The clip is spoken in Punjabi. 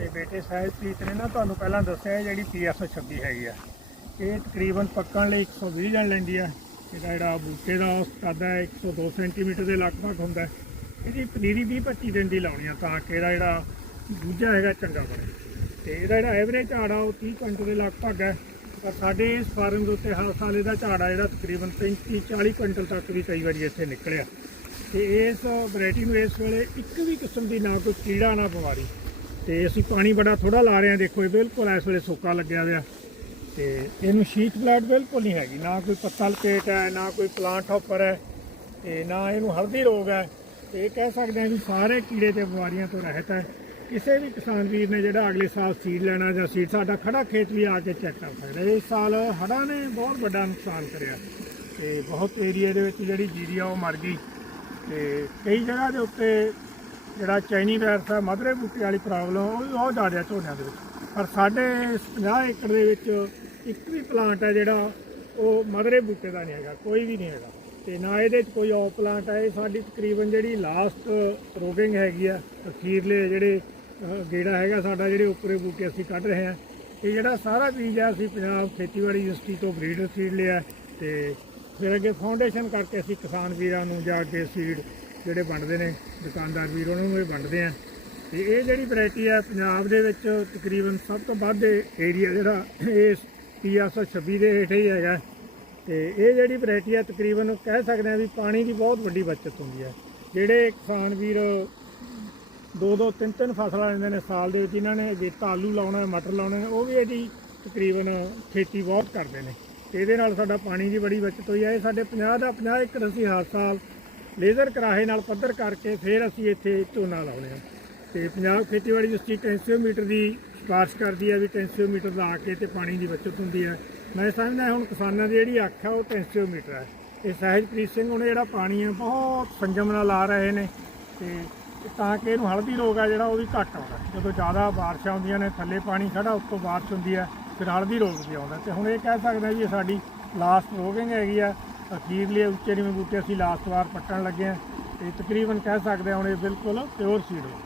ਤੇ ਬੇਟੇ ਸਾਹਿਬਪ੍ਰੀਤ ਨੇ ਨਾ ਤੁਹਾਨੂੰ ਪਹਿਲਾਂ ਦੱਸਿਆ ਇਹ ਜਿਹੜੀ ਪੀਐਸ 26 ਹੈਗੀ ਆ, ਇਹ ਤਕਰੀਬਨ ਪੱਕਣ ਲਈ 120 ਦਿਨ ਲੈਂਦੀ ਆ ਇਹਦਾ ਜਿਹੜਾ ਬੂਟੇ ਦਾ ਕੱਦ ਹੈ 102 ਸੈਂਟੀਮੀਟਰ ਦੇ ਲਗਭਗ ਹੁੰਦਾ ਇਹਦੀ ਪਨੀਰੀ 20 25 ਦਿਨ ਦੀ ਲਾਉਣੀ ਆ ਤਾਂ ਕਿ ਇਹਦਾ ਜਿਹੜਾ ਦੂਜਾ ਹੈਗਾ ਚੰਗਾ ਬਣੇ। ਤੇ ਇਹਦਾ ਜਿਹੜਾ ਐਵਰੇਜ ਝਾੜ ਆ, ਉਹ 30 ਕੁਇੰਟਲ ਦੇ ਲਗਭਗ ਹੈ। ਪਰ ਸਾਡੇ ਇਸ ਫਾਰਮ ਦੇ ਉੱਤੇ ਹਰ ਸਾਲ ਇਹਦਾ ਝਾੜ ਆ, ਜਿਹੜਾ ਤਕਰੀਬਨ 35 40 ਕੁਇੰਟਲ ਤੱਕ ਵੀ ਕਈ ਵਾਰੀ ਇੱਥੇ ਨਿਕਲਿਆ। ਤੇ ਇਸ ਵੈਰਾਈਟੀ ਨੂੰ ਇਸ ਵੇਲੇ ਇੱਕ ਵੀ ਕਿਸਮ ਦੀ ਨਾ ਕੋਈ ਕੀੜਾ, ਨਾ ਬਿਮਾਰੀ ਤੇ ਅਸੀਂ ਪਾਣੀ ਬੜਾ ਥੋੜਾ ਲਾ ਰਹੇ ਹਾਂ। ਦੇਖੋ, ਇਹ ਬਿਲਕੁਲ ਇਸ ਵੇਲੇ ਸੁੱਕਾ ਲੱਗਿਆ ਹੋਇਆ। ਤੇ ਇਹਨੂੰ ਸ਼ੀਟ ਬਲੈਡ ਬਿਲਕੁਲ ਨਹੀਂ ਹੈਗੀ। ਨਾ ਕੋਈ ਪੱਤਾ ਲਪੇਟ ਹੈ, ਨਾ ਕੋਈ ਪਲਾਂਟ ਹੌਪਰ ਹੈ, ਤੇ ਨਾ ਇਹਨੂੰ ਹਲਦੀ ਰੋਗ ਹੈ। ਤੇ ਇਹ ਕਹਿ ਸਕਦੇ ਹਾਂ ਵੀ ਸਾਰੇ ਕੀੜੇ ਤੇ ਬਿਮਾਰੀਆਂ ਤੋਂ ਰਹਿਤ ਹੈ। ਕਿਸੇ ਵੀ ਕਿਸਾਨ ਵੀਰ ਨੇ ਜਿਹੜਾ ਅਗਲੇ ਸਾਲ ਸੀਡ ਲੈਣਾ ਜਾਂ ਸੀਡ ਸਾਡਾ ਖੜਾ ਖੇਤ ਵੀ ਆ ਕੇ ਚੈੱਕ ਕਰ ਸਕਦਾ ਇਸ ਸਾਲ ਹੜ੍ਹਾਂ ਨੇ ਬਹੁਤ ਵੱਡਾ ਨੁਕਸਾਨ ਕਰਿਆ। ਤੇ ਬਹੁਤ ਏਰੀਆ ਦੇ ਵਿੱਚ ਜਿਹੜੀ ਜੀਰੀ ਆ, ਉਹ ਮਰ ਗਈ। ਤੇ ਕਈ ਜਗ੍ਹਾ ਦੇ ਉੱਤੇ ਜਿਹੜਾ ਚਾਈਨੀ ਵਾਇਰਸ ਹੈ ਮਧਰੇ ਬੂਟੇ ਵਾਲੀ ਪ੍ਰੋਬਲਮ ਉਹ ਵੀ ਬਹੁਤ ਜ਼ਿਆਦਾ ਝੋਨਿਆਂ ਦੇ ਵਿੱਚ। ਪਰ ਸਾਡੇ ਇਸ 50 ਏਕੜ ਦੇ ਵਿੱਚ ਇੱਕ ਵੀ ਪਲਾਂਟ ਹੈ ਜਿਹੜਾ, ਉਹ ਮਧਰੇ ਬੂਟੇ ਦਾ ਨਹੀਂ ਹੈਗਾ, ਕੋਈ ਵੀ ਨਹੀਂ ਹੈਗਾ। ਤੇ ਨਾ ਇਹਦੇ 'ਚ ਕੋਈ ਔ ਪਲਾਂਟ ਹੈ, ਇਹ ਸਾਡੀ ਤਕਰੀਬਨ ਜਿਹੜੀ ਲਾਸਟ ਰੋਗਿੰਗ ਹੈਗੀ ਆ, ਅਖੀਰਲੇ ਜਿਹੜੇ ਗੇੜਾ ਹੈਗਾ ਸਾਡਾ, ਜਿਹੜੇ ਉੱਪਰੇ ਬੂਟੇ ਅਸੀਂ ਕੱਢ ਰਹੇ ਹਾਂ, ਇਹ ਜਿਹੜਾ ਸਾਰਾ ਬੀਜ ਆ, ਅਸੀਂ ਪੰਜਾਬ ਖੇਤੀਬਾੜੀ ਯੂਨੀਵਰਸਿਟੀ ਤੋਂ ਬਰੀਡਰ ਸੀਡ ਲਿਆ ਤੇ ਫਿਰ ਅੱਗੇ ਫਾਊਂਡੇਸ਼ਨ ਕਰਕੇ ਅਸੀਂ ਕਿਸਾਨ ਵੀਰਾਂ ਨੂੰ ਜਾ ਕੇ ਸੀਡ ਜਿਹੜੇ ਵੰਡਦੇ ਨੇ, ਦੁਕਾਨਦਾਰ ਵੀਰ ਉਹਨਾਂ ਨੂੰ ਇਹ ਵੰਡਦੇ ਆ। ਤੇ ਇਹ ਜਿਹੜੀ ਵੈਰਾਈਟੀ ਹੈ ਪੰਜਾਬ ਦੇ ਵਿੱਚ ਤਕਰੀਬਨ ਸਭ ਤੋਂ ਵੱਧ ਏਰੀਆ ਜਿਹੜਾ, ਇਹ ਪੀਐਸ 26 ਦੇ ਹੇਠ ਹੀ ਹੈਗਾ। ਤੇ ਇਹ ਜਿਹੜੀ ਵੈਰਾਈਟੀ ਹੈ ਤਕਰੀਬਨ ਕਹਿ ਸਕਦੇ ਆ ਵੀ ਪਾਣੀ ਦੀ ਬਹੁਤ ਵੱਡੀ ਬਚਤ ਹੁੰਦੀ ਹੈ ਜਿਹੜੇ ਕਿਸਾਨ ਵੀਰ ਦੋ ਦੋ ਤਿੰਨ ਤਿੰਨ ਫਸਲਾਂ ਲੈਂਦੇ ਨੇ ਸਾਲ ਦੇ ਵਿੱਚ ਇਹਨਾਂ ਨੇ ਅਗੇਤਾ ਆਲੂ ਲਾਉਣਾ ਮਟਰ ਲਾਉਣੇ ਉਹ ਵੀ ਇਹਦੀ ਤਕਰੀਬਨ ਖੇਤੀ ਬਹੁਤ ਕਰਦੇ ਨੇ। ਤੇ ਇਹਦੇ ਨਾਲ ਸਾਡਾ ਪਾਣੀ ਦੀ ਬੜੀ ਬਚਤ ਹੋਈ ਹੈ ਇਹ ਸਾਡੇ 50 ਦਾ 50 ਏਕੜ ਅਸੀਂ ਹਰ ਸਾਲ ਲੇਜ਼ਰ ਕਰਾਹੇ ਨਾਲ ਪੱਧਰ ਕਰਕੇ ਫਿਰ ਅਸੀਂ ਇੱਥੇ ਝੋਨਾ ਲਾਉਣੇ ਆ। ਤੇ ਪੰਜਾਬ ਖੇਤੀਬਾੜੀ ਯੂਨੀਵਰਸਿਟੀ ਟੈਂਸੀਓਮੀਟਰ ਦੀ ਸਿਫਾਰਿਸ਼ ਕਰਦੀ ਹੈ ਵੀ ਟੈਂਸੀਓਮੀਟਰ ਲਾ ਕੇ ਤੇ ਪਾਣੀ ਦੀ ਬਚਤ ਹੁੰਦੀ ਹੈ ਮੈਂ ਸਮਝਦਾ ਹੁਣ ਕਿਸਾਨਾਂ ਦੀ ਜਿਹੜੀ ਅੱਖ ਹੈ ਉਹ ਟੈਂਸੀਓਮੀਟਰ ਹੈ ਇਹ ਸਹਿਜਪ੍ਰੀਤ ਸਿੰਘ ਹੁਣ ਜਿਹੜਾ ਪਾਣੀ ਹੈ ਬਹੁਤ ਸੰਜਮ ਨਾਲ ਲਾ ਰਹੇ ਨੇ ਤੇ ਤਾਂ ਕਿ ਇਹਨੂੰ ਹਲਦੀ ਰੋਗ ਆ ਜਿਹੜਾ ਉਹ ਵੀ ਘੱਟ ਆਉਂਦਾ। ਜਦੋਂ ਜ਼ਿਆਦਾ ਬਾਰਿਸ਼ਾਂ ਹੁੰਦੀਆਂ ਨੇ, ਥੱਲੇ ਪਾਣੀ ਖੜਾ ਉੱਤੋਂ ਬਾਰਿਸ਼ ਹੁੰਦੀ ਹੈ ਫਿਰ ਹਲਦੀ ਰੋਗ ਵੀ ਆਉਂਦਾ। ਤੇ ਹੁਣ ਇਹ ਕਹਿ ਸਕਦੇ ਵੀ ਇਹ ਸਾਡੀ ਲਾਸਟ ਰੋਗਿੰਗ ਹੈਗੀ ਆ। ਅਖੀਰਲੇ ਉੱਚੇ ਨੀਵੇਂ ਬੂਟੇ ਅਸੀਂ ਲਾਸਟ ਵਾਰ ਪੱਟਣ ਲੱਗੇ ਆ ਤੇ ਤਕਰੀਬਨ ਕਹਿ ਸਕਦੇ ਹਾਂ ਹੁਣ ਇਹ ਬਿਲਕੁਲ ਪਿਓਰ ਸੀਡ ਹੋ